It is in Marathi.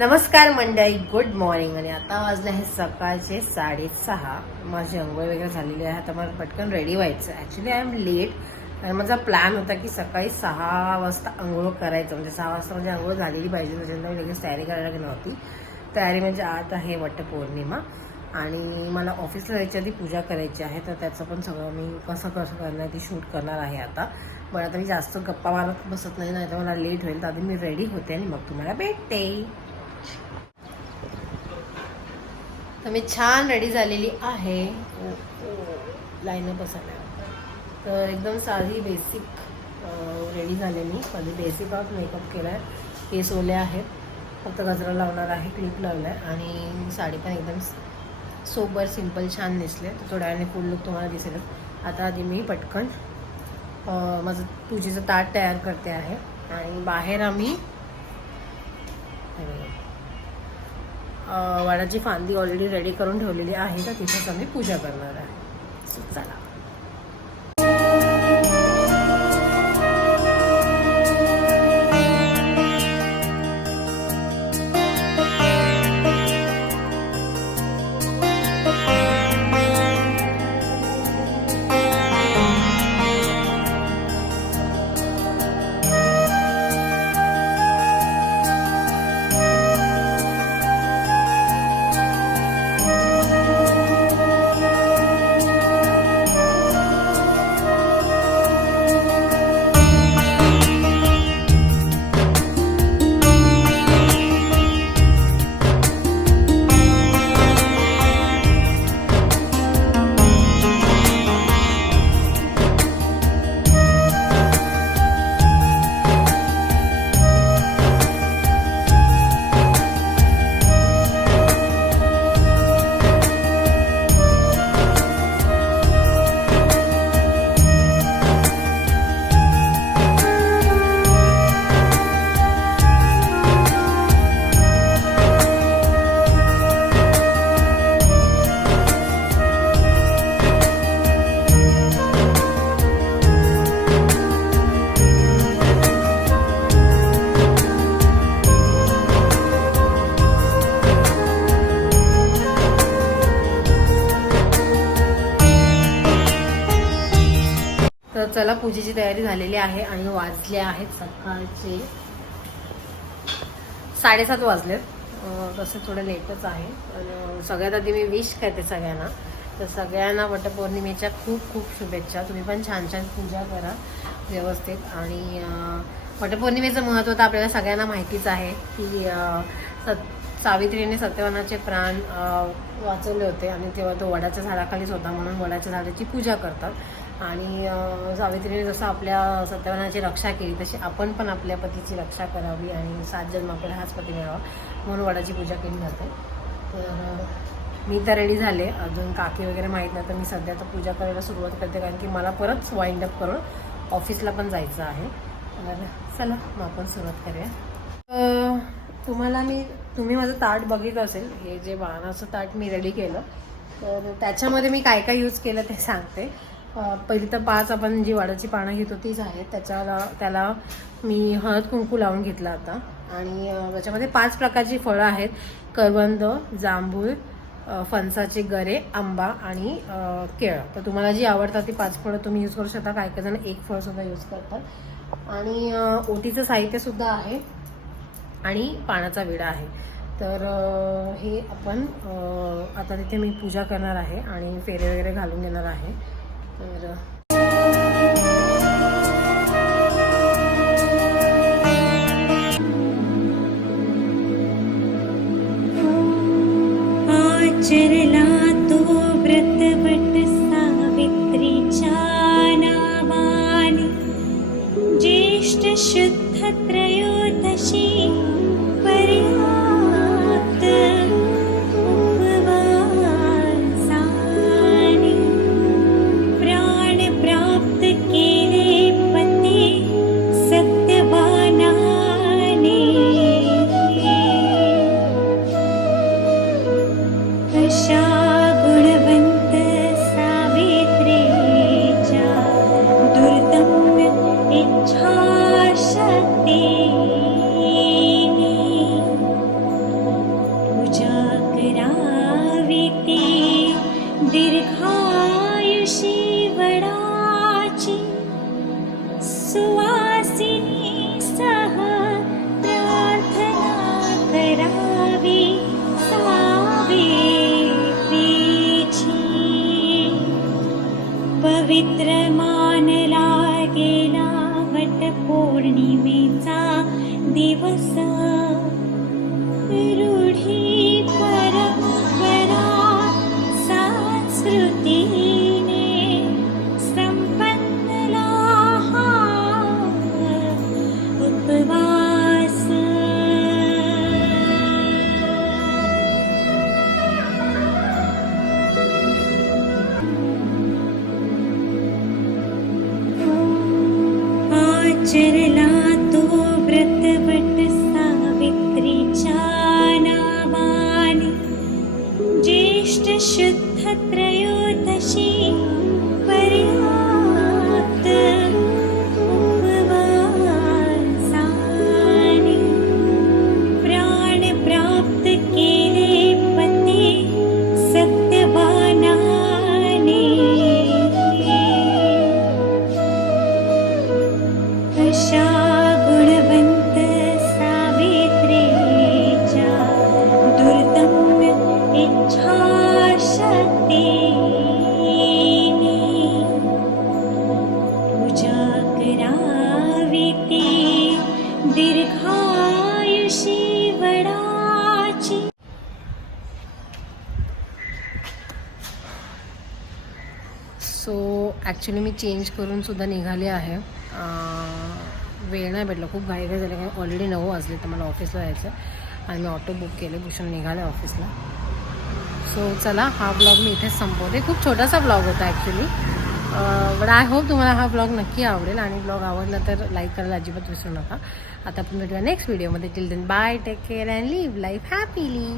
नमस्कार मंडळी, गुड मॉर्निंग. आणि आता वाजले आहेत सकाळचे 6:30. माझी अंघोळ वगैरे झालेली आहे. आता मला पटकन रेडी व्हायचं. ॲक्च्युली आय एम लेट, कारण माझा प्लॅन होता की सकाळी 6 वाजता अंघोळ करायचं, म्हणजे 6 वाजता म्हणजे अंघोळ झालेली पाहिजे. त्याच्यानंतर मी लगेच तयारी करायला गेली नव्हती. तयारी म्हणजे आज आहे वटपौर्णिमा आणि मला ऑफिसला जायच्या आधी पूजा करायची आहे, तर त्याचं पण सगळं मी कसं करणार ती शूट करणार आहे आता. पण आता मी जास्त गप्पा मारत बसत नाही, तर मला लेट होईल. तर आधी मी रेडी होते आणि मग तुम्हाला भेटते. तर मी छान रेडी झालेली आहे. लाईन बसायला तर एकदम साधी बेसिक रेडी झालेली. कधी बेसिक आउट मेकअप केला आहे, केस ओले आहेत, फक्त गजरा लावणार आहे, क्लिप लावला आहे आणि साडी पण एकदम सोबर सिंपल छान नेसले. तर थोड्या वेळाने फुल लुक तुम्हाला दिसेलच. आता आधी मी पटकन माझं पूजेचं ताट तयार करते आहे आणि बाहेर आम्ही वडाची फांदी ऑलरेडी रेडी करून ठेवलेली आहे, तर तिथेच आम्ही पूजा करणार आहे. चला. तर चला, पूजेची तयारी झालेली आहे आणि वाजले आहेत सकाळचे 7:30 वाजलेत. तसं थोडं लेटच आहे. पण सगळ्यात आधी मी विश करते सगळ्यांना. तर सगळ्यांना वटपौर्णिमेच्या खूप खूप शुभेच्छा. तुम्ही पण छान छान पूजा करा व्यवस्थित. आणि वटपौर्णिमेचं महत्त्व तर आपल्याला सगळ्यांना माहितीच आहे की सावित्रीने सत्यवानाचे प्राण वाचवले होते आणि तेव्हा तो वडाच्या झाडाखालीच होता, म्हणून वडाच्या झाडाची पूजा करतात. आणि सावित्रीने जसं आपल्या सत्यवानाची रक्षा केली, तशी आपण पण आपल्या पतीची रक्षा करावी आणि 7 जन्म आपल्याला हाच पती मिळावा, म्हणून वडाची पूजा केली जाते. तर मी तर रेडी झाले. अजून काकी वगैरे माहीत नाही, तर मी सध्या तर पूजा करायला सुरुवात करते, कारण की मला परत वाइंड अप करून ऑफिसला पण जायचं आहे. तर चला मग आपण सुरुवात करूया. तुम्ही माझं ताट बघितलं असेल. हे जे वाणाचं ताट मी रेडी केलं, तर त्याच्यामध्ये मी काय काय यूज केलं ते सांगते. पहिली तर 5 आपण जी वडाची पानं घेतो तीच आहेत. त्याला मी हळद कुंकू लावून घेतला आता. आणि त्याच्यामध्ये 5 प्रकारची फळं आहेत: करवंद, जांभूळ, फणसाचे गरे, आंबा आणि केळं. तर तुम्हाला जी आवडतात ती 5 फळं तुम्ही यूज करू शकता. काही जण 1 फळ सुद्धा यूज करतात. आणि ओटीचं साहित्यसुद्धा आहे आणि पानाचा विडा आहे. तर हे आपण आता तिथे मी पूजा करणार आहे आणि फेरे वगैरे घालून घेणार आहे. तर आचरला तो व्रतवट सावित्रीच्या नावाने, ज्येष्ठ शुद्ध त्रयोदशी पर्याप्त उपवासाने प्राण प्राप्त केले पती सत्यवानाने. अशा गुणवंत सावित्रीच्या दुर्दम्य इच्छाशक्तीने सुवासिनी सह प्रार्थना करावी सावित्रीची. पवित्र मानला गेला वटपौर्णिमेचा दिवस. रूढी परंपरा संस्कृतीने संपन्नला हा उपवास. आचरला तो व्रतवट सावित्रीच्या नावाने. ज्येष्ठ शुद्ध त्रयोदशी पर्यंत उपवासाने प्राण प्राप्त केले पती सत्यवानाने. अशा गुणवंत सावित्रीच्या दुर्दम्य इच्छाशक्तीने पूजा करावी ती दीर्घायुषी वडाची. सो ॲक्च्युली मी चेंज करून सुद्धा निघाले आहे. वेळ नाही भेटला, खूप घाई झालं कारण ऑलरेडी 9 वाजले तर मला ऑफिसला जायचं आणि मी ऑटो बुक केले. भूषण निघाले ऑफिसला. सो चला, हा ब्लॉग मी इथेच संपवते. खूप छोटासा ब्लॉग होता ॲक्च्युली, बट आय होप तुम्हाला हा ब्लॉग नक्की आवडेल आणि ब्लॉग आवडला तर लाईक करायला अजिबात विसरू नका. आता आपण भेटूया नेक्स्ट व्हिडिओमध्ये. Till then bye, take care and live life happily.